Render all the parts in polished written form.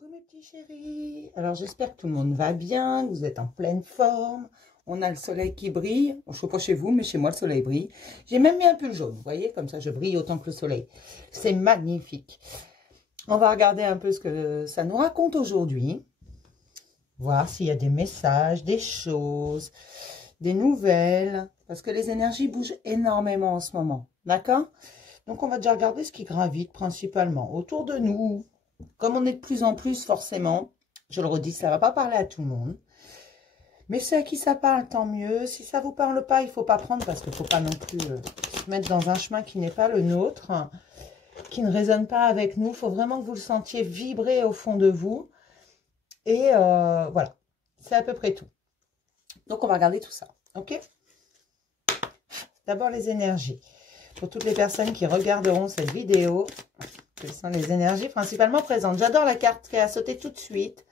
Coucou mes petits chéris. Alors j'espère que tout le monde va bien, que vous êtes en pleine forme. On a le soleil qui brille. Je ne sais pas chez vous, mais chez moi le soleil brille. J'ai même mis un pull jaune, vous voyez, comme ça je brille autant que le soleil. C'est magnifique. On va regarder un peu ce que ça nous raconte aujourd'hui. Voir s'il y a des messages, des choses, des nouvelles. Parce que les énergies bougent énormément en ce moment. D'accord? Donc on va déjà regarder ce qui gravite principalement autour de nous. Comme on est de plus en plus, forcément, je le redis, ça ne va pas parler à tout le monde. Mais ceux à qui ça parle, tant mieux. Si ça ne vous parle pas, il ne faut pas prendre parce qu'il ne faut pas non plus se mettre dans un chemin qui n'est pas le nôtre, qui ne résonne pas avec nous. Il faut vraiment que vous le sentiez vibrer au fond de vous. Et voilà, c'est à peu près tout. Donc, on va regarder tout ça. OK? D'abord, les énergies. Pour toutes les personnes qui regarderont cette vidéo, quelles sont les énergies principalement présentes? J'adore la carte qui a sauté tout de suite.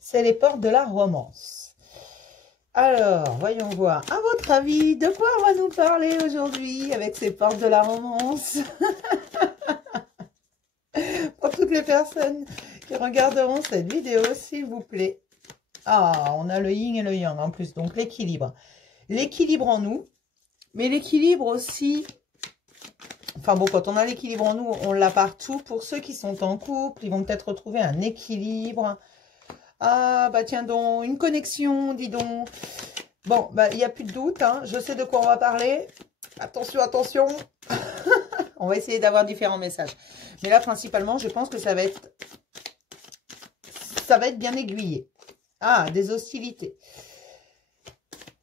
C'est les portes de la romance. Alors, voyons voir. À votre avis, de quoi on va nous parler aujourd'hui avec ces portes de la romance? Pour toutes les personnes qui regarderont cette vidéo, s'il vous plaît. Ah, on a le yin et le yang en plus, donc l'équilibre. L'équilibre en nous, mais l'équilibre aussi... Enfin bon, quand on a l'équilibre en nous, on l'a partout. Pour ceux qui sont en couple, ils vont peut-être retrouver un équilibre. Ah, bah tiens donc, une connexion, dis donc. Bon, bah il n'y a plus de doute, hein. Je sais de quoi on va parler. Attention, attention. On va essayer d'avoir différents messages. Mais là, principalement, je pense que ça va être bien aiguillé. Ah, des hostilités.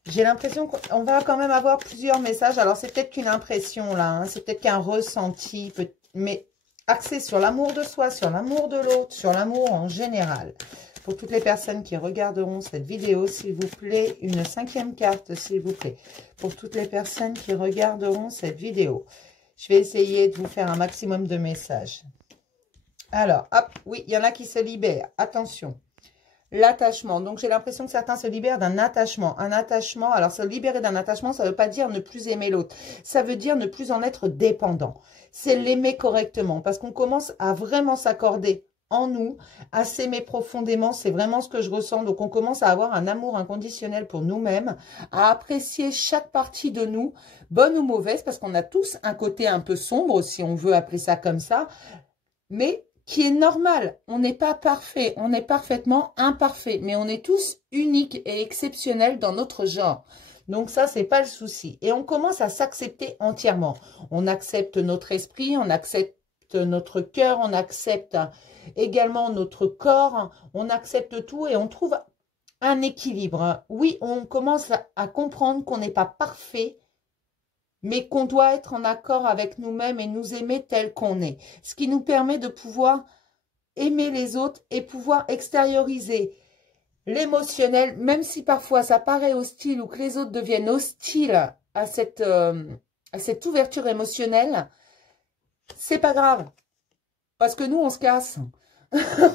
J'ai l'impression qu'on va quand même avoir plusieurs messages. Alors, c'est peut-être qu'une impression, là. Hein. C'est peut-être qu'un ressenti. Mais axé sur l'amour de soi, sur l'amour de l'autre, sur l'amour en général. Pour toutes les personnes qui regarderont cette vidéo, s'il vous plaît, une 5e carte, s'il vous plaît. Pour toutes les personnes qui regarderont cette vidéo. Je vais essayer de vous faire un maximum de messages. Alors, hop, oui, il y en a qui se libèrent. Attention. L'attachement. Donc, j'ai l'impression que certains se libèrent d'un attachement. Un attachement, alors se libérer d'un attachement, ça ne veut pas dire ne plus aimer l'autre. Ça veut dire ne plus en être dépendant. C'est l'aimer correctement. Parce qu'on commence à vraiment s'accorder en nous, à s'aimer profondément. C'est vraiment ce que je ressens. Donc, on commence à avoir un amour inconditionnel pour nous-mêmes, à apprécier chaque partie de nous, bonne ou mauvaise, parce qu'on a tous un côté un peu sombre, si on veut appeler ça comme ça. Mais... qui est normal, on n'est pas parfait, on est parfaitement imparfait, mais on est tous uniques et exceptionnels dans notre genre. Donc ça, c'est pas le souci. Et on commence à s'accepter entièrement. On accepte notre esprit, on accepte notre cœur, on accepte également notre corps, on accepte tout et on trouve un équilibre. Oui, on commence à comprendre qu'on n'est pas parfait, mais qu'on doit être en accord avec nous-mêmes et nous aimer tel qu'on est. Ce qui nous permet de pouvoir aimer les autres et pouvoir extérioriser l'émotionnel, même si parfois ça paraît hostile ou que les autres deviennent hostiles à cette ouverture émotionnelle, c'est pas grave. Parce que nous, on se casse.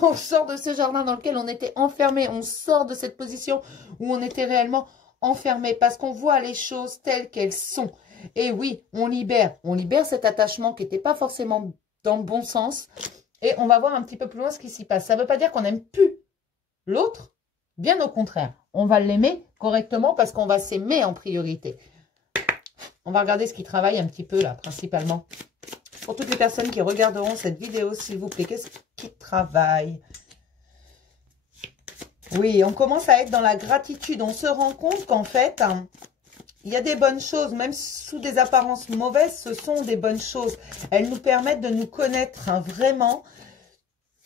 On sort de ce jardin dans lequel on était enfermé. On sort de cette position où on était réellement enfermé parce qu'on voit les choses telles qu'elles sont. Et oui, on libère cet attachement qui n'était pas forcément dans le bon sens. Et on va voir un petit peu plus loin ce qui s'y passe. Ça ne veut pas dire qu'on n'aime plus l'autre. Bien au contraire, on va l'aimer correctement parce qu'on va s'aimer en priorité. On va regarder ce qui travaille un petit peu là, principalement. Pour toutes les personnes qui regarderont cette vidéo, s'il vous plaît, qu'est-ce qui travaille? Oui, on commence à être dans la gratitude. On se rend compte qu'en fait... il y a des bonnes choses, même sous des apparences mauvaises, ce sont des bonnes choses. Elles nous permettent de nous connaître vraiment,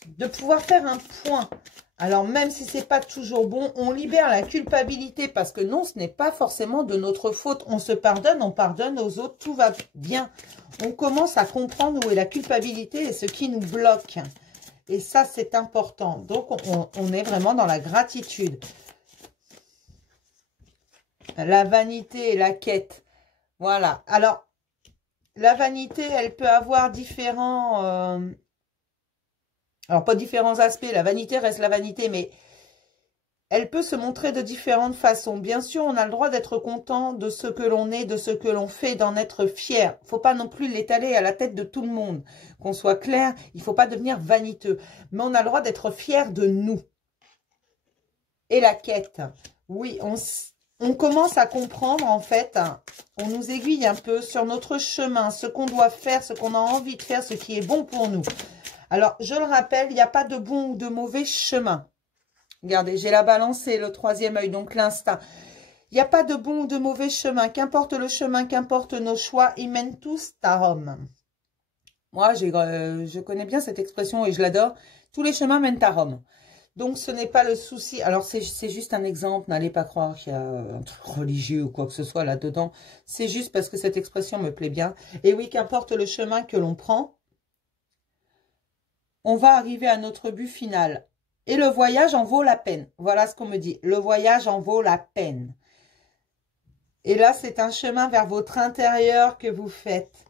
de pouvoir faire un point. Alors, même si ce n'est pas toujours bon, on libère la culpabilité parce que non, ce n'est pas forcément de notre faute. On se pardonne, on pardonne aux autres, tout va bien. On commence à comprendre où est la culpabilité et ce qui nous bloque. Et ça, c'est important. Donc, on est vraiment dans la gratitude. La vanité et la quête. Voilà. Alors, la vanité, elle peut avoir différents... alors, pas différents aspects. La vanité reste la vanité, mais elle peut se montrer de différentes façons. Bien sûr, on a le droit d'être content de ce que l'on est, de ce que l'on fait, d'en être fier. Il ne faut pas non plus l'étaler à la tête de tout le monde. Qu'on soit clair, il ne faut pas devenir vaniteux. Mais on a le droit d'être fier de nous. Et la quête. Oui, on commence à comprendre, en fait, on nous aiguille un peu sur notre chemin, ce qu'on doit faire, ce qu'on a envie de faire, ce qui est bon pour nous. Alors, je le rappelle, il n'y a pas de bon ou de mauvais chemin. Regardez, j'ai la balance et le troisième œil, donc l'instinct. Il n'y a pas de bon ou de mauvais chemin. Qu'importe le chemin, qu'importe nos choix, ils mènent tous à Rome. Moi, je connais bien cette expression et je l'adore. Tous les chemins mènent à Rome. Donc, ce n'est pas le souci. Alors, c'est juste un exemple. N'allez pas croire qu'il y a un truc religieux ou quoi que ce soit là-dedans. C'est juste parce que cette expression me plaît bien. Et oui, qu'importe le chemin que l'on prend, on va arriver à notre but final. Et le voyage en vaut la peine. Voilà ce qu'on me dit. Le voyage en vaut la peine. Et là, c'est un chemin vers votre intérieur que vous faites.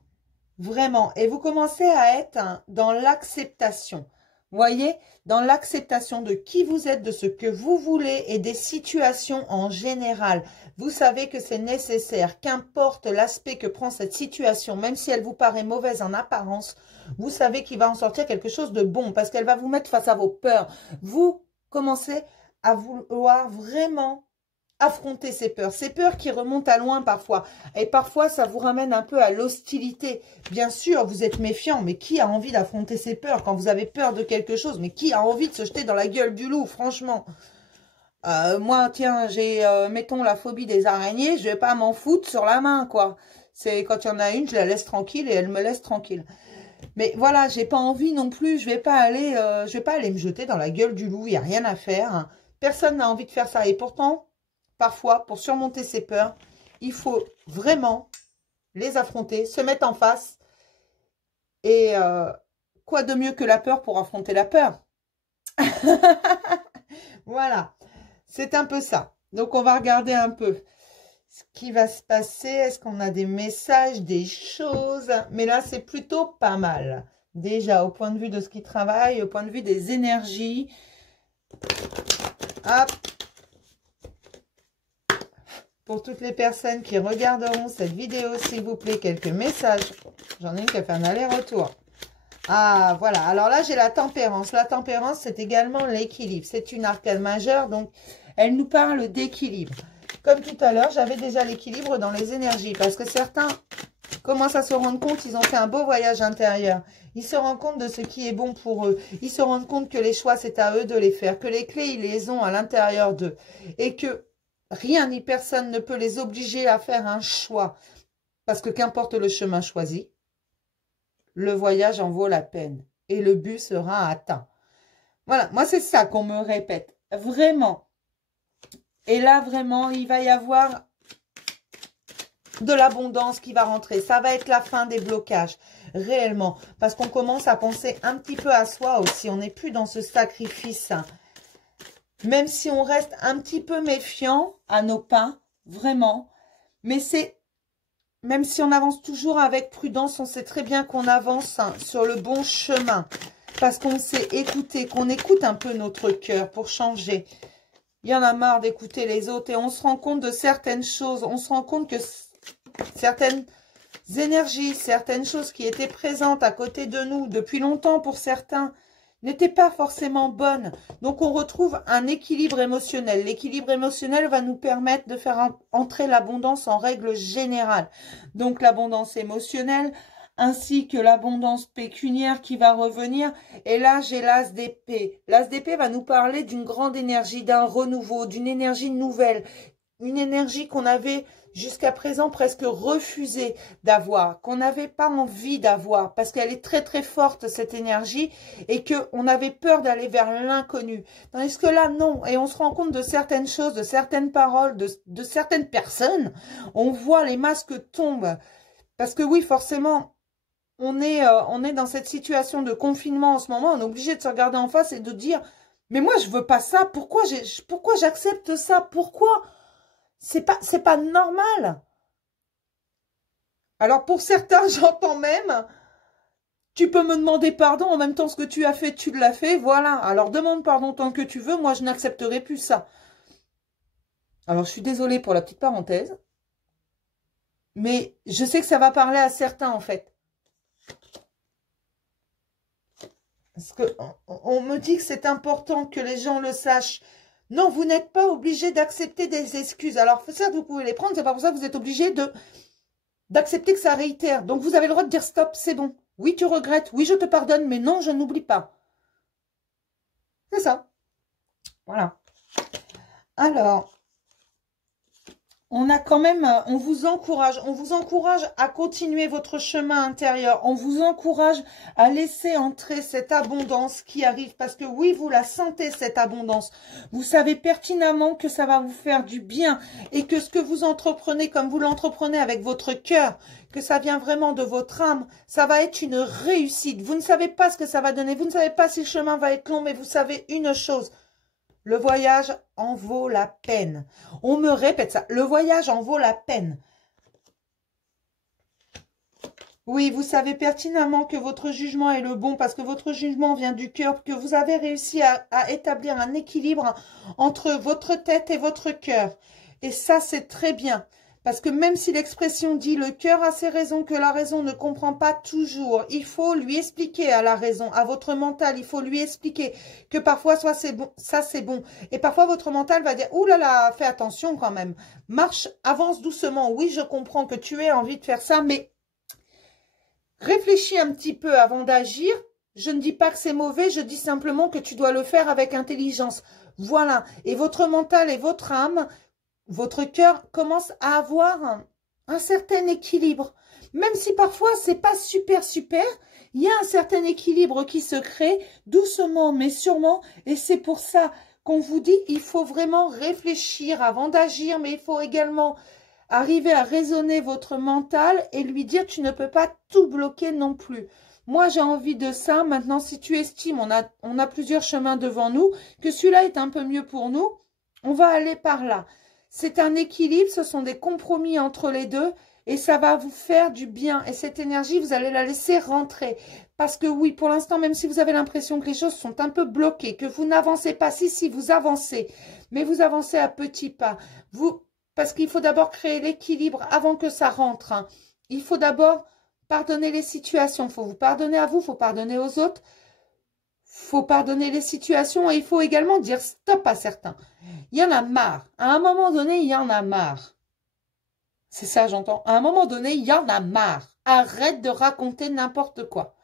Vraiment. Et vous commencez à être dans l'acceptation. Vous voyez, dans l'acceptation de qui vous êtes, de ce que vous voulez et des situations en général. Vous savez que c'est nécessaire, qu'importe l'aspect que prend cette situation, même si elle vous paraît mauvaise en apparence, vous savez qu'il va en sortir quelque chose de bon parce qu'elle va vous mettre face à vos peurs. Vous commencez à vouloir vraiment affronter ces peurs qui remontent à loin parfois. Et parfois, ça vous ramène un peu à l'hostilité. Bien sûr, vous êtes méfiant, mais qui a envie d'affronter ces peurs quand vous avez peur de quelque chose? Mais qui a envie de se jeter dans la gueule du loup, franchement? Moi, tiens, j'ai, mettons, la phobie des araignées, je vais pas m'en foutre sur la main, quoi. C'est quand il y en a une, je la laisse tranquille et elle me laisse tranquille. Mais voilà, j'ai pas envie non plus, je vais pas aller me jeter dans la gueule du loup, il n'y a rien à faire. Personne n'a envie de faire ça. Et pourtant, parfois, pour surmonter ces peurs, il faut vraiment les affronter, se mettre en face. Et quoi de mieux que la peur pour affronter la peur? Voilà, c'est un peu ça. Donc, on va regarder un peu ce qui va se passer. Est-ce qu'on a des messages, des choses? Mais là, c'est plutôt pas mal. Déjà, au point de vue de ce qui travaille, au point de vue des énergies. Hop. Pour toutes les personnes qui regarderont cette vidéo, s'il vous plaît, quelques messages. J'en ai une qui a fait un aller-retour. Ah, voilà. Alors là, j'ai la tempérance. La tempérance, c'est également l'équilibre. C'est une arcane majeure, donc elle nous parle d'équilibre. Comme tout à l'heure, j'avais déjà l'équilibre dans les énergies. Parce que certains commencent à se rendre compte, ils ont fait un beau voyage intérieur. Ils se rendent compte de ce qui est bon pour eux. Ils se rendent compte que les choix, c'est à eux de les faire. Que les clés, ils les ont à l'intérieur d'eux. Et que rien ni personne ne peut les obliger à faire un choix. Parce que qu'importe le chemin choisi, le voyage en vaut la peine. Et le but sera atteint. Voilà, moi c'est ça qu'on me répète. Vraiment. Et là, vraiment, il va y avoir de l'abondance qui va rentrer. Ça va être la fin des blocages. Réellement. Parce qu'on commence à penser un petit peu à soi aussi. On n'est plus dans ce sacrifice. Même si on reste un petit peu méfiant à nos pas. Vraiment. Mais c'est... Même si on avance toujours avec prudence, on sait très bien qu'on avance sur le bon chemin. Parce qu'on sait écouter, qu'on écoute un peu notre cœur pour changer. Il y en a marre d'écouter les autres et on se rend compte de certaines choses. On se rend compte que certaines énergies, certaines choses qui étaient présentes à côté de nous depuis longtemps pour certains, n'étaient pas forcément bonnes. Donc, on retrouve un équilibre émotionnel. L'équilibre émotionnel va nous permettre de faire entrer l'abondance en règle générale. Donc, l'abondance émotionnelle ainsi que l'abondance pécuniaire qui va revenir. Et là, j'ai l'as d'épée. L'as d'épée va nous parler d'une grande énergie, d'un renouveau, d'une énergie nouvelle. Une énergie qu'on avait jusqu'à présent presque refusé d'avoir, qu'on n'avait pas envie d'avoir, parce qu'elle est très très forte cette énergie, et qu'on avait peur d'aller vers l'inconnu. Tandis que là, non, et on se rend compte de certaines choses, de certaines paroles, de certaines personnes, on voit les masques tombent, parce que oui, forcément, on est dans cette situation de confinement en ce moment, on est obligé de se regarder en face et de dire, mais moi je veux pas ça, pourquoi j'accepte ça, pourquoi? C'est pas normal. Alors, pour certains, j'entends même, tu peux me demander pardon, en même temps, ce que tu as fait, tu l'as fait, voilà. Alors, demande pardon tant que tu veux, moi, je n'accepterai plus ça. Alors, je suis désolée pour la petite parenthèse. Mais je sais que ça va parler à certains, en fait. Parce que on me dit que c'est important que les gens le sachent. Non, vous n'êtes pas obligé d'accepter des excuses. Alors, ça, vous pouvez les prendre. C'est pas pour ça que vous êtes obligé d'accepter que ça réitère. Donc, vous avez le droit de dire stop, c'est bon. Oui, tu regrettes. Oui, je te pardonne. Mais non, je n'oublie pas. C'est ça. Voilà. Alors, on a quand même, on vous encourage à continuer votre chemin intérieur. On vous encourage à laisser entrer cette abondance qui arrive. Parce que oui, vous la sentez, cette abondance. Vous savez pertinemment que ça va vous faire du bien. Et que ce que vous entreprenez, comme vous l'entreprenez avec votre cœur, que ça vient vraiment de votre âme, ça va être une réussite. Vous ne savez pas ce que ça va donner. Vous ne savez pas si le chemin va être long, mais vous savez une chose. Le voyage en vaut la peine. On me répète ça. Le voyage en vaut la peine. Oui, vous savez pertinemment que votre jugement est le bon parce que votre jugement vient du cœur, que vous avez réussi à établir un équilibre entre votre tête et votre cœur. Et ça, c'est très bien. Parce que même si l'expression dit le cœur a ses raisons que la raison ne comprend pas toujours, il faut lui expliquer à la raison, à votre mental, il faut lui expliquer que parfois soit c'est bon, ça c'est bon. Et parfois votre mental va dire ouh là là, fais attention quand même. Marche, avance doucement. Oui, je comprends que tu aies envie de faire ça, mais réfléchis un petit peu avant d'agir. Je ne dis pas que c'est mauvais, je dis simplement que tu dois le faire avec intelligence. Voilà. Et votre mental et votre âme, votre cœur commence à avoir un certain équilibre. Même si parfois, c'est pas super, il y a un certain équilibre qui se crée doucement, mais sûrement. Et c'est pour ça qu'on vous dit, il faut vraiment réfléchir avant d'agir, mais il faut également arriver à raisonner votre mental et lui dire, tu ne peux pas tout bloquer non plus. Moi, j'ai envie de ça. Maintenant, si tu estimes, on a plusieurs chemins devant nous, que celui-là est un peu mieux pour nous, on va aller par là. C'est un équilibre, ce sont des compromis entre les deux et ça va vous faire du bien. Et cette énergie, vous allez la laisser rentrer. Parce que oui, pour l'instant, même si vous avez l'impression que les choses sont un peu bloquées, que vous n'avancez pas, si, vous avancez, mais vous avancez à petits pas. Parce qu'il faut d'abord créer l'équilibre avant que ça rentre. Hein. Il faut d'abord pardonner les situations. Il faut vous pardonner à vous, il faut pardonner aux autres. Faut pardonner les situations et il faut également dire stop à certains. Il y en a marre. À un moment donné, il y en a marre. C'est ça, j'entends. À un moment donné, il y en a marre. Arrête de raconter n'importe quoi.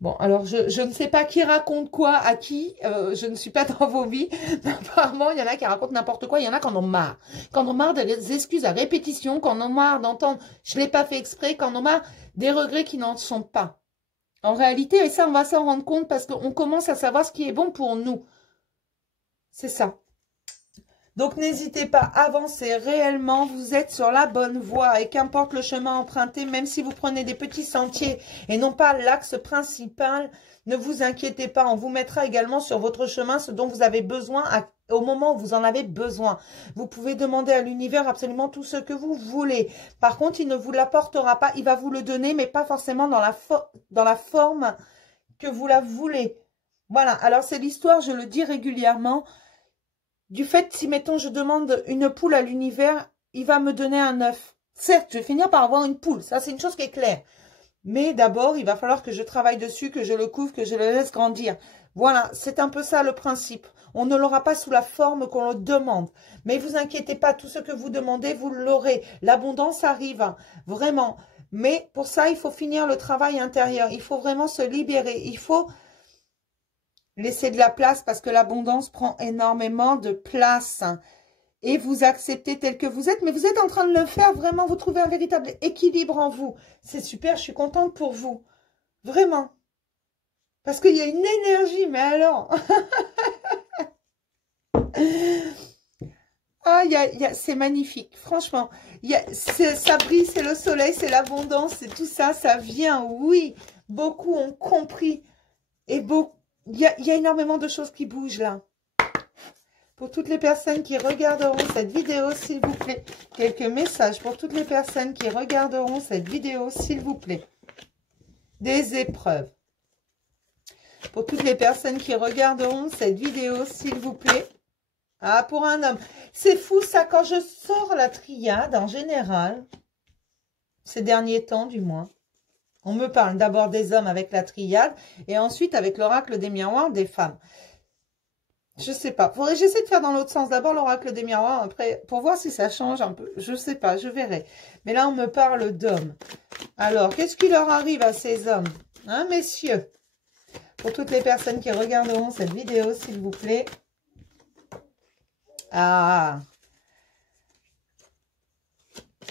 Bon, alors, je ne sais pas qui raconte quoi à qui. Je ne suis pas dans vos vies. Apparemment, il y en a qui racontent n'importe quoi. Il y en a qui en ont marre. Qui en ont marre des excuses à répétition. Qui en ont marre d'entendre « je ne l'ai pas fait exprès ». Qui en ont marre des regrets qui n'en sont pas. En réalité, et ça, on va s'en rendre compte parce qu'on commence à savoir ce qui est bon pour nous. C'est ça. Donc, n'hésitez pas, avancez réellement. Vous êtes sur la bonne voie et qu'importe le chemin emprunté, même si vous prenez des petits sentiers et non pas l'axe principal, ne vous inquiétez pas. On vous mettra également sur votre chemin ce dont vous avez besoin au moment où vous en avez besoin. Vous pouvez demander à l'univers absolument tout ce que vous voulez. Par contre, il ne vous l'apportera pas. Il va vous le donner, mais pas forcément dans la forme que vous la voulez. Voilà. Alors, c'est l'histoire, je le dis régulièrement, du fait, si, mettons, je demande une poule à l'univers, il va me donner un œuf. Certes, je vais finir par avoir une poule. Ça, c'est une chose qui est claire. Mais d'abord, il va falloir que je travaille dessus, que je le couvre, que je le laisse grandir. Voilà, c'est un peu ça le principe. On ne l'aura pas sous la forme qu'on le demande. Mais vous inquiétez pas, tout ce que vous demandez, vous l'aurez. L'abondance arrive, vraiment. Mais pour ça, il faut finir le travail intérieur. Il faut vraiment se libérer. Il faut laisser de la place parce que l'abondance prend énormément de place. Et vous acceptez tel que vous êtes, mais vous êtes en train de le faire. Vraiment, vous trouvez un véritable équilibre en vous. C'est super, je suis contente pour vous. Vraiment. Parce qu'il y a une énergie, mais alors... Ah, c'est magnifique, franchement. Ça brille, c'est le soleil, c'est l'abondance, c'est tout ça, ça vient, oui. Beaucoup ont compris. Et il y a énormément de choses qui bougent là. Pour toutes les personnes qui regarderont cette vidéo, s'il vous plaît. Quelques messages pour toutes les personnes qui regarderont cette vidéo, s'il vous plaît. Des épreuves. Pour toutes les personnes qui regarderont cette vidéo, s'il vous plaît. Ah, pour un homme. C'est fou ça, quand je sors la triade, en général, ces derniers temps du moins, on me parle d'abord des hommes avec la triade et ensuite avec l'oracle des miroirs des femmes. Je sais pas. Faudrait que j'essaie de faire dans l'autre sens. D'abord l'oracle des miroirs, après, pour voir si ça change un peu. Je sais pas, je verrai. Mais là, on me parle d'hommes. Alors, qu'est-ce qui leur arrive à ces hommes? Hein, messieurs? Pour toutes les personnes qui regarderont cette vidéo, s'il vous plaît. Ah.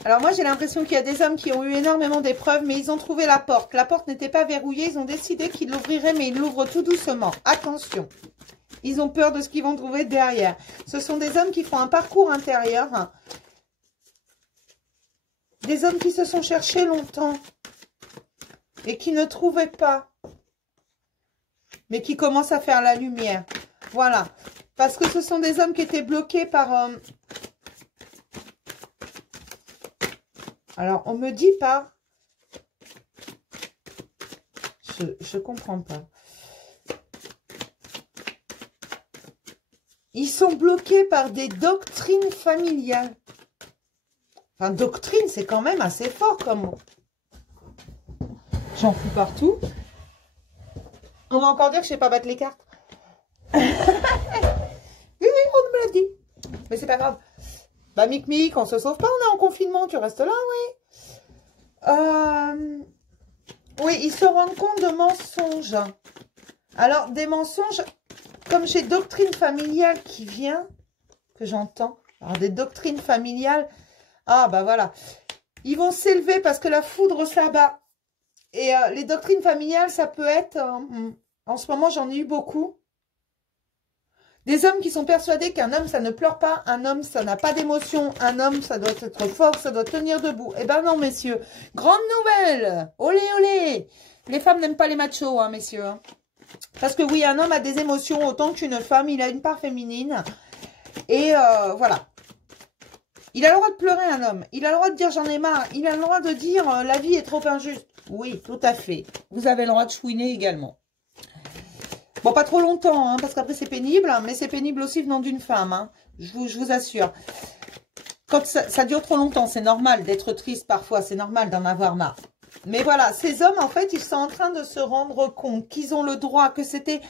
Alors moi, j'ai l'impression qu'il y a des hommes qui ont eu énormément d'épreuves, mais ils ont trouvé la porte. La porte n'était pas verrouillée. Ils ont décidé qu'ils l'ouvriraient, mais ils l'ouvrent tout doucement. Attention. Ils ont peur de ce qu'ils vont trouver derrière. Ce sont des hommes qui font un parcours intérieur. Hein. Des hommes qui se sont cherchés longtemps et qui ne trouvaient pas. Mais qui commencent à faire la lumière. Voilà. Parce que ce sont des hommes qui étaient bloqués par... Alors, on me dit pas... Je comprends pas. Ils sont bloqués par des doctrines familiales. Enfin, doctrine, c'est quand même assez fort comme mot. J'en fous partout. On va encore dire que je sais pas battre les cartes. Oui, on me l'a dit. Mais c'est pas grave. Bah, Mic, on se sauve pas, on est en confinement, tu restes là, oui. Oui, ils se rendent compte de mensonges. Alors, des mensonges... Comme j'ai doctrine familiale qui vient, que j'entends, alors des doctrines familiales, ah bah voilà, ils vont s'élever parce que la foudre s'abat. Et les doctrines familiales, ça peut être, en ce moment j'en ai eu beaucoup, des hommes qui sont persuadés qu'un homme ça ne pleure pas, un homme ça n'a pas d'émotion, un homme ça doit être fort, ça doit tenir debout. Eh ben non messieurs, grande nouvelle, olé olé, les femmes n'aiment pas les machos hein messieurs, hein. Parce que oui, un homme a des émotions autant qu'une femme. Il a une part féminine. Et voilà. Il a le droit de pleurer, un homme. Il a le droit de dire j'en ai marre. Il a le droit de dire la vie est trop injuste. Oui, tout à fait. Vous avez le droit de chouiner également. Bon, pas trop longtemps, hein, parce qu'après c'est pénible. Mais c'est pénible aussi venant d'une femme. Hein, je vous assure. Quand ça dure trop longtemps, c'est normal d'être triste parfois. C'est normal d'en avoir marre. Mais voilà, ces hommes, en fait, ils sont en train de se rendre compte qu'ils ont le droit, que c'était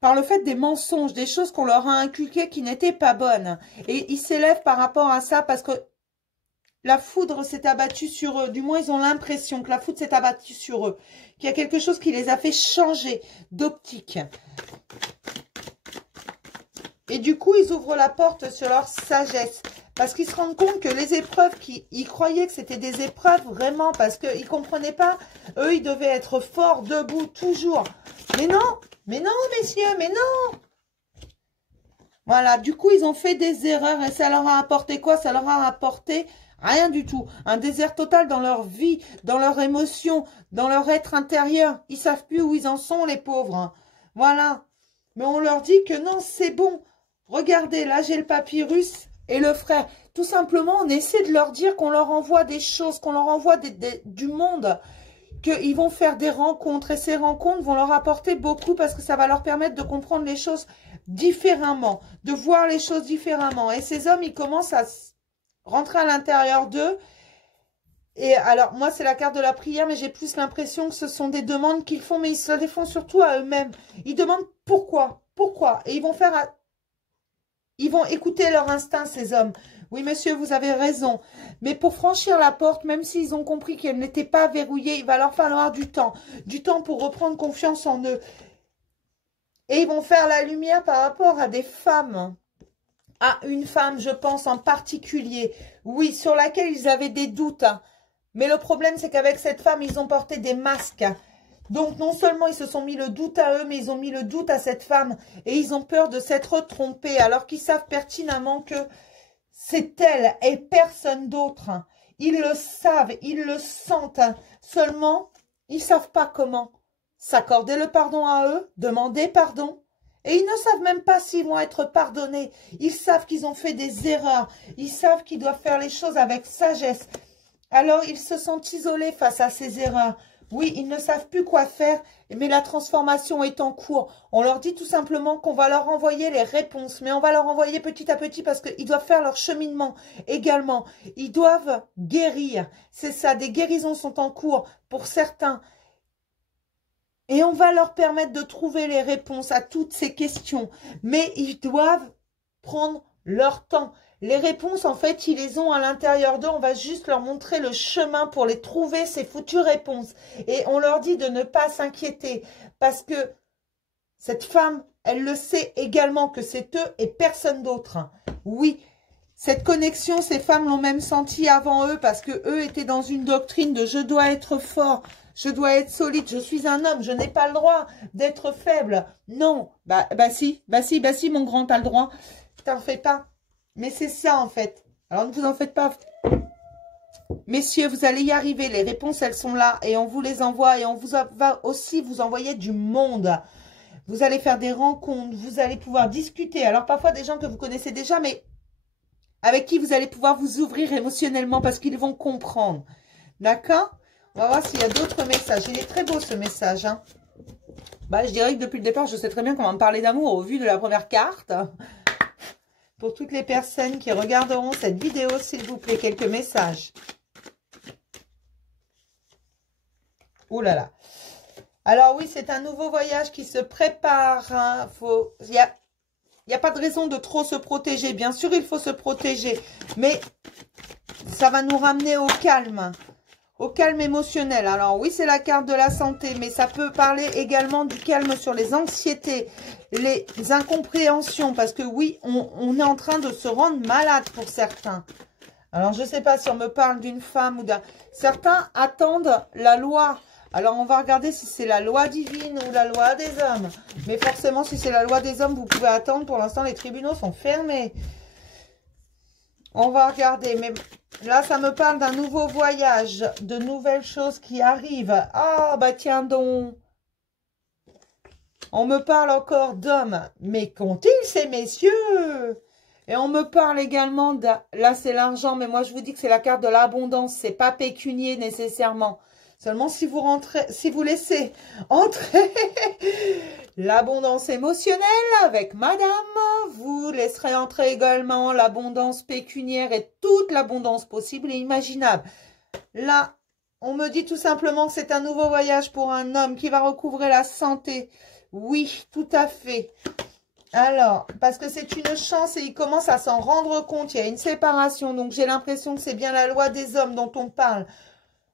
par le fait des mensonges, des choses qu'on leur a inculquées qui n'étaient pas bonnes. Et ils s'élèvent par rapport à ça parce que la foudre s'est abattue sur eux. Du moins, ils ont l'impression que la foudre s'est abattue sur eux. Qu'il y a quelque chose qui les a fait changer d'optique. Et du coup, ils ouvrent la porte sur leur sagesse. Parce qu'ils se rendent compte que les épreuves, ils croyaient que c'était des épreuves vraiment, parce qu'ils ne comprenaient pas. Eux, ils devaient être forts, debout, toujours. Mais non, messieurs, mais non. Voilà, du coup, ils ont fait des erreurs et ça leur a apporté quoi? Ça leur a apporté rien du tout. Un désert total dans leur vie, dans leurs émotions, dans leur être intérieur. Ils ne savent plus où ils en sont, les pauvres. Voilà. Mais on leur dit que non, c'est bon. Regardez, là, j'ai le papyrus. Et le frère, tout simplement, on essaie de leur dire qu'on leur envoie des choses, qu'on leur envoie du monde, qu'ils vont faire des rencontres. Et ces rencontres vont leur apporter beaucoup parce que ça va leur permettre de comprendre les choses différemment, de voir les choses différemment. Et ces hommes, ils commencent à rentrer à l'intérieur d'eux. Et alors, moi, c'est la carte de la prière, mais j'ai plus l'impression que ce sont des demandes qu'ils font, mais ils se les font surtout à eux-mêmes. Ils demandent pourquoi, pourquoi. Et ils vont faire... Ils vont écouter leur instinct, ces hommes. Oui, monsieur, vous avez raison. Mais pour franchir la porte, même s'ils ont compris qu'elle n'était pas verrouillée, il va leur falloir du temps. Du temps pour reprendre confiance en eux. Et ils vont faire la lumière par rapport à des femmes. À une femme, je pense, en particulier. Oui, sur laquelle ils avaient des doutes. Mais le problème, c'est qu'avec cette femme, ils ont porté des masques. Donc, non seulement ils se sont mis le doute à eux, mais ils ont mis le doute à cette femme. Et ils ont peur de s'être trompés, alors qu'ils savent pertinemment que c'est elle et personne d'autre. Ils le savent, ils le sentent. Seulement, ils ne savent pas comment s'accorder le pardon à eux, demander pardon. Et ils ne savent même pas s'ils vont être pardonnés. Ils savent qu'ils ont fait des erreurs. Ils savent qu'ils doivent faire les choses avec sagesse. Alors, ils se sentent isolés face à ces erreurs. Oui, ils ne savent plus quoi faire, mais la transformation est en cours. On leur dit tout simplement qu'on va leur envoyer les réponses, mais on va leur envoyer petit à petit parce qu'ils doivent faire leur cheminement également. Ils doivent guérir. C'est ça, des guérisons sont en cours pour certains. Et on va leur permettre de trouver les réponses à toutes ces questions. Mais ils doivent prendre leur temps. Les réponses, en fait, ils les ont à l'intérieur d'eux. On va juste leur montrer le chemin pour les trouver, ces foutues réponses. Et on leur dit de ne pas s'inquiéter parce que cette femme, elle le sait également que c'est eux et personne d'autre. Oui, cette connexion, ces femmes l'ont même senti avant eux parce que eux étaient dans une doctrine de « je dois être fort ». Je dois être solide, je suis un homme, je n'ai pas le droit d'être faible. Non, bah si, mon grand, t'as le droit. T'en fais pas. Mais c'est ça, en fait. Alors, ne vous en faites pas. Messieurs, vous allez y arriver. Les réponses, elles sont là. Et on vous les envoie. Et on va aussi vous envoyer du monde. Vous allez faire des rencontres. Vous allez pouvoir discuter. Alors, parfois, des gens que vous connaissez déjà, mais avec qui vous allez pouvoir vous ouvrir émotionnellement parce qu'ils vont comprendre. D'accord ? On va voir s'il y a d'autres messages. Il est très beau ce message. Hein. Bah, je dirais que depuis le départ, je sais très bien comment me parler d'amour au vu de la première carte. Pour toutes les personnes qui regarderont cette vidéo, s'il vous plaît, quelques messages. Ouh là là. Alors oui, c'est un nouveau voyage qui se prépare. Hein. Il n'y a pas de raison de trop se protéger. Bien sûr, il faut se protéger. Mais ça va nous ramener au calme. Au calme émotionnel. Alors oui, c'est la carte de la santé, mais ça peut parler également du calme sur les anxiétés, les incompréhensions, parce que oui, on est en train de se rendre malade pour certains. Alors je ne sais pas si on me parle d'une femme ou d'un... Certains attendent la loi. Alors on va regarder si c'est la loi divine ou la loi des hommes. Mais forcément, si c'est la loi des hommes, vous pouvez attendre. Pour l'instant, les tribunaux sont fermés. On va regarder, mais là, ça me parle d'un nouveau voyage, de nouvelles choses qui arrivent. Ah, bah tiens donc. On me parle encore d'hommes. Mais qu'ont-ils, ces messieurs? Et on me parle également de... Là, c'est l'argent, mais moi, je vous dis que c'est la carte de l'abondance. C'est pas pécunier, nécessairement. Seulement si vous rentrez, si vous laissez entrer l'abondance émotionnelle avec madame, vous laisserez entrer également l'abondance pécuniaire et toute l'abondance possible et imaginable. Là, on me dit tout simplement que c'est un nouveau voyage pour un homme qui va recouvrer la santé. Oui, tout à fait. Alors, parce que c'est une chance et il commence à s'en rendre compte. Il y a une séparation, donc j'ai l'impression que c'est bien la loi des hommes dont on parle.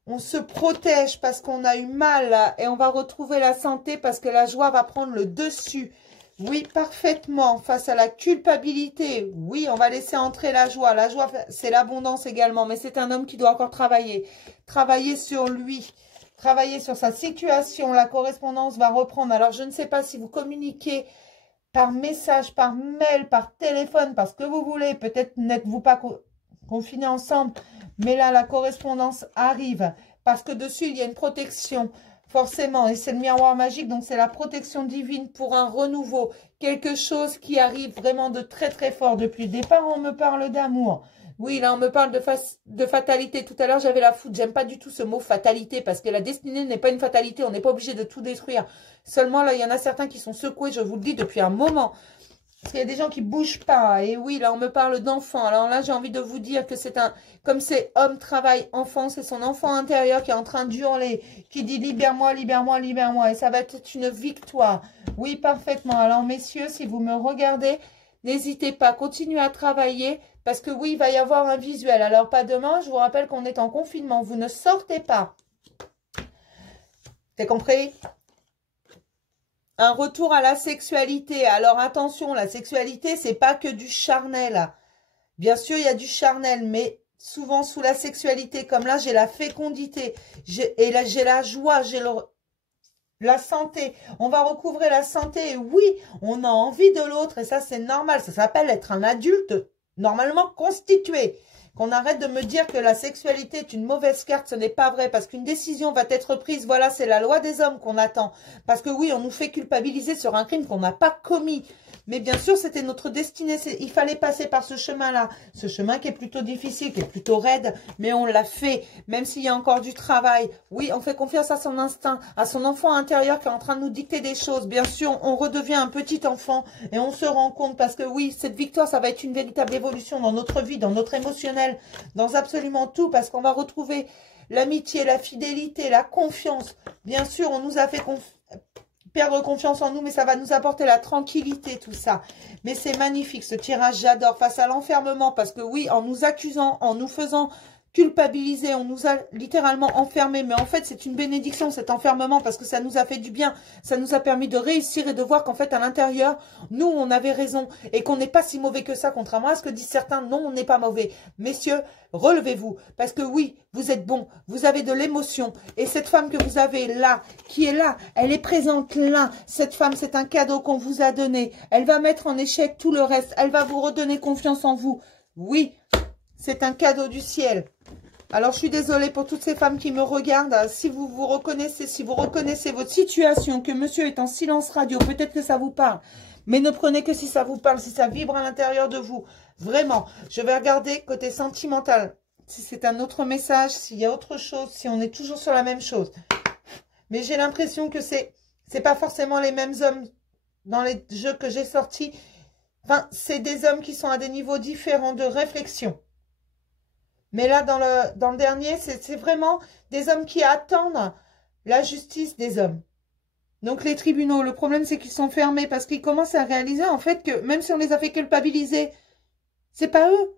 On se protège parce qu'on a eu mal et on va retrouver la santé parce que la joie va prendre le dessus. Oui, parfaitement. Face à la culpabilité, oui, on va laisser entrer la joie. La joie, c'est l'abondance également, mais c'est un homme qui doit encore travailler. Travailler sur lui, travailler sur sa situation. La correspondance va reprendre. Alors, je ne sais pas si vous communiquez par message, par mail, par téléphone, parce que vous voulez. Peut-être n'êtes-vous pas confinés ensemble. Mais là, la correspondance arrive parce que dessus, il y a une protection, forcément. Et c'est le miroir magique, donc c'est la protection divine pour un renouveau. Quelque chose qui arrive vraiment de très, très fort. Depuis le départ, on me parle d'amour. Oui, là, on me parle de fatalité. Tout à l'heure, j'avais la foudre. J'aime pas du tout ce mot fatalité parce que la destinée n'est pas une fatalité. On n'est pas obligé de tout détruire. Seulement, là, il y en a certains qui sont secoués, je vous le dis, depuis un moment. Parce qu'il y a des gens qui ne bougent pas. Et oui, là, on me parle d'enfant. Alors là, j'ai envie de vous dire que c'est un... Comme c'est homme, travail, enfant, c'est son enfant intérieur qui est en train d'hurler, qui dit « Libère-moi, libère-moi, libère-moi ». Et ça va être une victoire. Oui, parfaitement. Alors, messieurs, si vous me regardez, n'hésitez pas, continuez à travailler. Parce que oui, il va y avoir un visuel. Alors, pas demain, je vous rappelle qu'on est en confinement. Vous ne sortez pas. T'as compris ? Un retour à la sexualité. Alors attention, la sexualité, c'est pas que du charnel. Bien sûr, il y a du charnel, mais souvent sous la sexualité, comme là, j'ai la fécondité. Et là, j'ai la joie, j'ai la santé. On va recouvrer la santé. Et oui, on a envie de l'autre et ça, c'est normal. Ça s'appelle être un adulte normalement constitué. Qu'on arrête de me dire que la sexualité est une mauvaise carte, ce n'est pas vrai. Parce qu'une décision va être prise, voilà, c'est la loi des hommes qu'on attend. Parce que oui, on nous fait culpabiliser sur un crime qu'on n'a pas commis. Mais bien sûr, c'était notre destinée. Il fallait passer par ce chemin-là. Ce chemin qui est plutôt difficile, qui est plutôt raide, mais on l'a fait. Même s'il y a encore du travail. Oui, on fait confiance à son instinct, à son enfant intérieur qui est en train de nous dicter des choses. Bien sûr, on redevient un petit enfant et on se rend compte parce que oui, cette victoire, ça va être une véritable évolution dans notre vie, dans notre émotionnel, dans absolument tout, parce qu'on va retrouver l'amitié, la fidélité, la confiance. Bien sûr, on nous a fait perdre confiance en nous, mais ça va nous apporter la tranquillité, tout ça. Mais c'est magnifique, ce tirage, j'adore. Face à l'enfermement, parce que oui, en nous accusant, en nous faisant culpabiliser, on nous a littéralement enfermés. Mais en fait, c'est une bénédiction, cet enfermement, parce que ça nous a fait du bien. Ça nous a permis de réussir et de voir qu'en fait, à l'intérieur, nous, on avait raison. Et qu'on n'est pas si mauvais que ça, contrairement à ce que disent certains. Non, on n'est pas mauvais. Messieurs, relevez-vous. Parce que oui, vous êtes bons. Vous avez de l'émotion. Et cette femme que vous avez là, qui est là, elle est présente là. Cette femme, c'est un cadeau qu'on vous a donné. Elle va mettre en échec tout le reste. Elle va vous redonner confiance en vous. Oui, c'est un cadeau du ciel. Alors, je suis désolée pour toutes ces femmes qui me regardent. Si vous vous reconnaissez, si vous reconnaissez votre situation, que monsieur est en silence radio, peut-être que ça vous parle. Mais ne prenez que si ça vous parle, si ça vibre à l'intérieur de vous. Vraiment, je vais regarder côté sentimental. Si c'est un autre message, s'il y a autre chose, si on est toujours sur la même chose. Mais j'ai l'impression que c'est pas forcément les mêmes hommes dans les jeux que j'ai sortis. Enfin, c'est des hommes qui sont à des niveaux différents de réflexion. Mais là, dans le dernier, c'est vraiment des hommes qui attendent la justice des hommes. Donc, les tribunaux, le problème, c'est qu'ils sont fermés parce qu'ils commencent à réaliser, en fait, que même si on les a fait culpabiliser, c'est pas eux.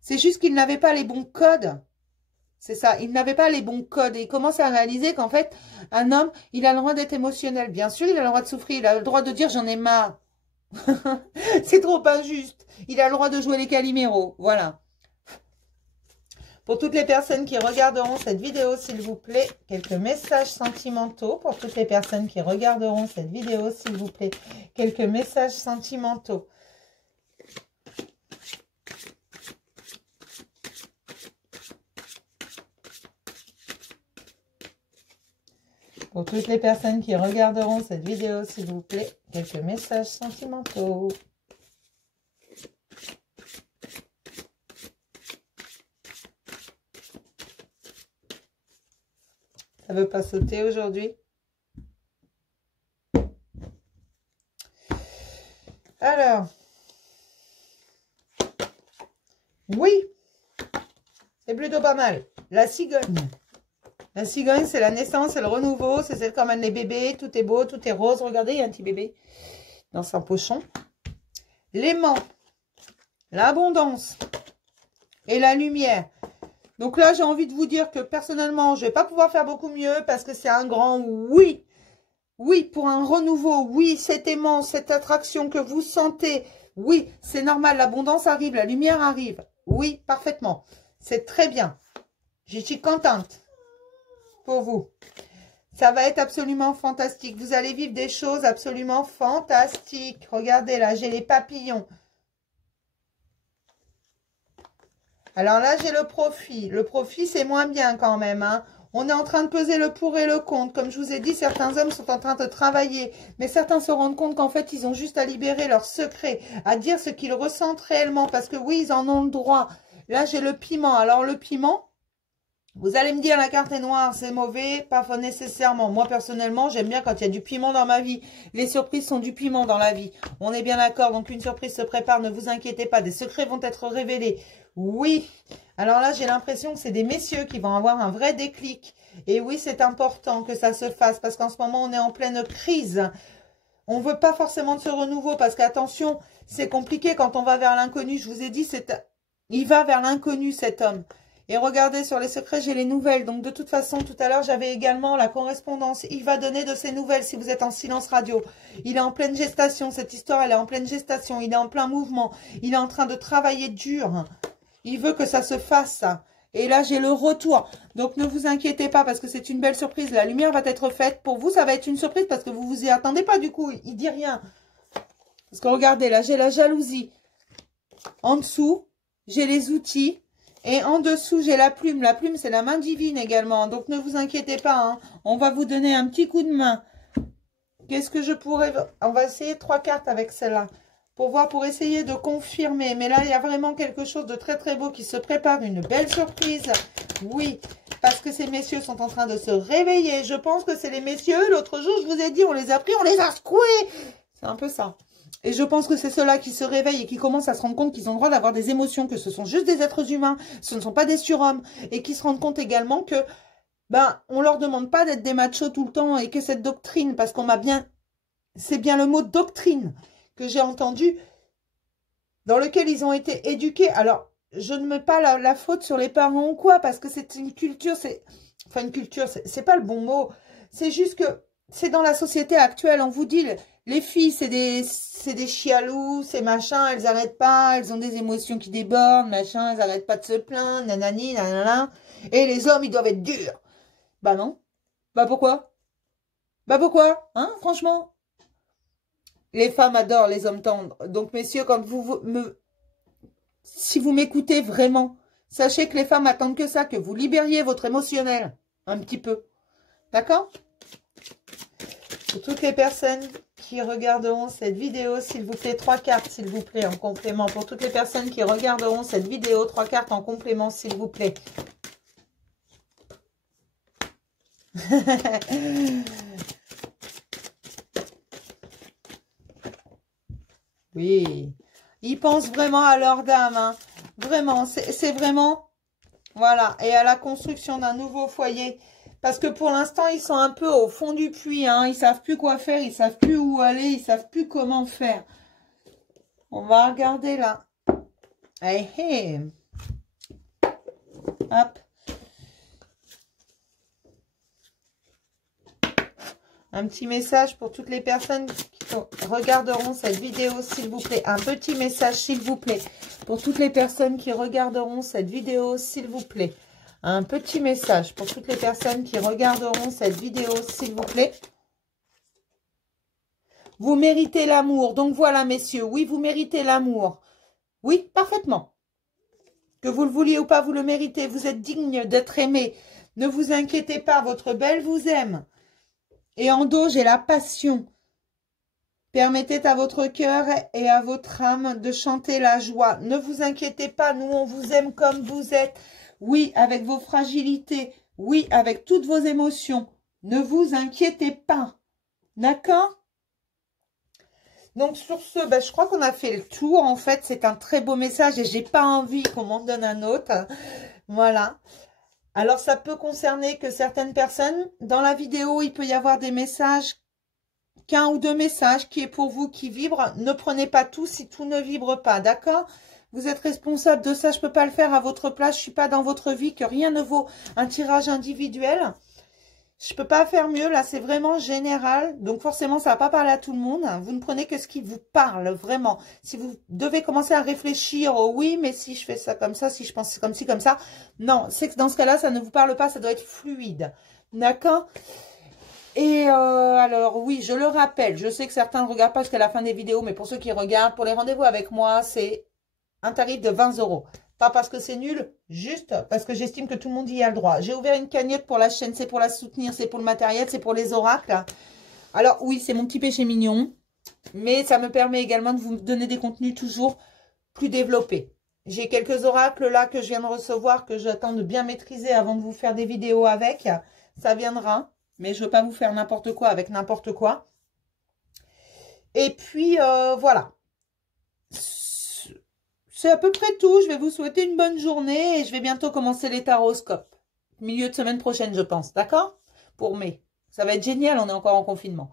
C'est juste qu'ils n'avaient pas les bons codes. C'est ça, ils n'avaient pas les bons codes. Et ils commencent à réaliser qu'en fait, un homme, il a le droit d'être émotionnel. Bien sûr, il a le droit de souffrir. Il a le droit de dire, j'en ai marre. C'est trop injuste. Il a le droit de jouer les caliméros. Voilà. Pour toutes les personnes qui regarderont cette vidéo, s'il vous plaît, quelques messages sentimentaux. Pour toutes les personnes qui regarderont cette vidéo, s'il vous plaît, quelques messages sentimentaux. Pour toutes les personnes qui regarderont cette vidéo, s'il vous plaît, quelques messages sentimentaux. Ça ne veut pas sauter aujourd'hui. Alors. Oui. C'est plutôt pas mal. La cigogne. La cigogne, c'est la naissance, c'est le renouveau. C'est celle qui emmène les bébés. Tout est beau, tout est rose. Regardez, il y a un petit bébé dans son pochon. L'aimant. L'abondance. Et la lumière. Donc là, j'ai envie de vous dire que personnellement, je ne vais pas pouvoir faire beaucoup mieux parce que c'est un grand oui. Oui, pour un renouveau. Oui, cet aimant, cette attraction que vous sentez. Oui, c'est normal. L'abondance arrive, la lumière arrive. Oui, parfaitement. C'est très bien. Je suis contente pour vous. Ça va être absolument fantastique. Vous allez vivre des choses absolument fantastiques. Regardez là, j'ai les papillons. Alors là, j'ai le profit. Le profit, c'est moins bien quand même. Hein. On est en train de peser le pour et le contre. Comme je vous ai dit, certains hommes sont en train de travailler. Mais certains se rendent compte qu'en fait, ils ont juste à libérer leurs secrets. À dire ce qu'ils ressentent réellement. Parce que oui, ils en ont le droit. Là, j'ai le piment. Alors, le piment, vous allez me dire, la carte est noire, c'est mauvais. Pas nécessairement. Moi, personnellement, j'aime bien quand il y a du piment dans ma vie. Les surprises sont du piment dans la vie. On est bien d'accord. Donc, une surprise se prépare. Ne vous inquiétez pas. Des secrets vont être révélés. Oui, alors là, j'ai l'impression que c'est des messieurs qui vont avoir un vrai déclic. Et oui, c'est important que ça se fasse parce qu'en ce moment, on est en pleine crise. On ne veut pas forcément de ce renouveau parce qu'attention, c'est compliqué quand on va vers l'inconnu. Je vous ai dit, il va vers l'inconnu, cet homme. Et regardez, sur les secrets, j'ai les nouvelles. Donc, de toute façon, tout à l'heure, j'avais également la correspondance. Il va donner de ses nouvelles si vous êtes en silence radio. Il est en pleine gestation. Cette histoire, elle est en pleine gestation. Il est en plein mouvement. Il est en train de travailler dur. Il veut que ça se fasse, ça. Et là, j'ai le retour. Donc, ne vous inquiétez pas parce que c'est une belle surprise. La lumière va être faite. Pour vous, ça va être une surprise parce que vous vous y attendez pas du coup. Il dit rien. Parce que regardez, là, j'ai la jalousie. En dessous, j'ai les outils. Et en dessous, j'ai la plume. La plume, c'est la main divine également. Donc, ne vous inquiétez pas. Hein. On va vous donner un petit coup de main Qu'est-ce que je pourrais... On va essayer 3 cartes avec celle-là. Pour voir, pour essayer de confirmer. Mais là, il y a vraiment quelque chose de très très beau qui se prépare. Une belle surprise. Oui, parce que ces messieurs sont en train de se réveiller. Je pense que c'est les messieurs. L'autre jour, je vous ai dit, on les a pris, on les a secoués. C'est un peu ça. Et je pense que c'est ceux-là qui se réveillent et qui commencent à se rendre compte qu'ils ont le droit d'avoir des émotions, que ce sont juste des êtres humains, ce ne sont pas des surhommes. Et qui se rendent compte également que, ben, on leur demande pas d'être des machos tout le temps et que cette doctrine, parce qu'on m'a bien... C'est bien le mot doctrine que j'ai entendu, dans lequel ils ont été éduqués. Alors, je ne mets pas la faute sur les parents ou quoi, parce que c'est une culture, c'est... Enfin, une culture, c'est pas le bon mot. C'est juste que c'est dans la société actuelle. On vous dit, les filles, c'est des chialous, c'est machin, elles n'arrêtent pas, elles ont des émotions qui débordent, machin, elles n'arrêtent pas de se plaindre, nanani, nanana. Et les hommes, ils doivent être durs. Bah non. Bah pourquoi? Bah pourquoi? Hein, franchement? Les femmes adorent les hommes tendres. Donc, messieurs, quand si vous m'écoutez vraiment, sachez que les femmes attendent que ça, que vous libériez votre émotionnel. Un petit peu. D'accord? Pour toutes les personnes qui regarderont cette vidéo, s'il vous plaît, 3 cartes, s'il vous plaît, en complément. Pour toutes les personnes qui regarderont cette vidéo, 3 cartes en complément, s'il vous plaît. Oui, ils pensent vraiment à leur dame, hein. Vraiment, c'est vraiment, voilà, et à la construction d'un nouveau foyer. Parce que pour l'instant, ils sont un peu au fond du puits, hein. Ils savent plus quoi faire, ils savent plus où aller, ils savent plus comment faire. On va regarder là. Hey, hey. Hop. Un petit message pour toutes les personnes qui regarderont cette vidéo, s'il vous plaît. Un petit message, s'il vous plaît. Pour toutes les personnes qui regarderont cette vidéo, s'il vous plaît. Un petit message pour toutes les personnes qui regarderont cette vidéo, s'il vous plaît. Vous méritez l'amour. Donc voilà, messieurs. Oui, vous méritez l'amour. Oui, parfaitement. Que vous le vouliez ou pas, vous le méritez. Vous êtes digne d'être aimé. Ne vous inquiétez pas, votre belle vous aime. Et en dos, j'ai la passion. Permettez à votre cœur et à votre âme de chanter la joie. Ne vous inquiétez pas, nous, on vous aime comme vous êtes. Oui, avec vos fragilités. Oui, avec toutes vos émotions. Ne vous inquiétez pas. D'accord? Donc, sur ce, ben, je crois qu'on a fait le tour. En fait, c'est un très beau message et j'ai pas envie qu'on m'en donne un autre. Voilà. Alors, ça peut concerner que certaines personnes. Dans la vidéo, il peut y avoir des messages, qu'un ou 2 messages qui est pour vous, qui vibrent. Ne prenez pas tout si tout ne vibre pas, d'accord? Vous êtes responsable de ça. Je ne peux pas le faire à votre place. Je ne suis pas dans votre vie, que rien ne vaut un tirage individuel. Je ne peux pas faire mieux. Là, c'est vraiment général. Donc, forcément, ça ne va pas parler à tout le monde. Vous ne prenez que ce qui vous parle, vraiment. Si vous devez commencer à réfléchir, oh oui, mais si je fais ça comme ça, si je pense comme ci, comme ça. Non, c'est que dans ce cas-là, ça ne vous parle pas. Ça doit être fluide. D'accord? Et alors, oui, je le rappelle. Je sais que certains ne regardent pas jusqu'à la fin des vidéos. Mais pour ceux qui regardent, pour les rendez-vous avec moi, c'est un tarif de 20 €. Pas parce que c'est nul, juste parce que j'estime que tout le monde y a le droit. J'ai ouvert une cagnotte pour la chaîne, c'est pour la soutenir, c'est pour le matériel, c'est pour les oracles. Alors oui, c'est mon petit péché mignon, mais ça me permet également de vous donner des contenus toujours plus développés. J'ai quelques oracles là que je viens de recevoir, que j'attends de bien maîtriser avant de vous faire des vidéos avec. Ça viendra, mais je ne veux pas vous faire n'importe quoi avec n'importe quoi. Et puis, voilà. C'est à peu près tout. Je vais vous souhaiter une bonne journée et je vais bientôt commencer les taroscopes. Milieu de semaine prochaine, je pense. D'accord? Pour mai. Ça va être génial, on est encore en confinement.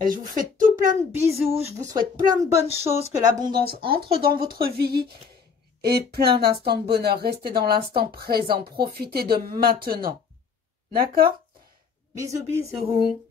Et je vous fais tout plein de bisous. Je vous souhaite plein de bonnes choses. Que l'abondance entre dans votre vie. Et plein d'instants de bonheur. Restez dans l'instant présent. Profitez de maintenant. D'accord? Bisous, bisous.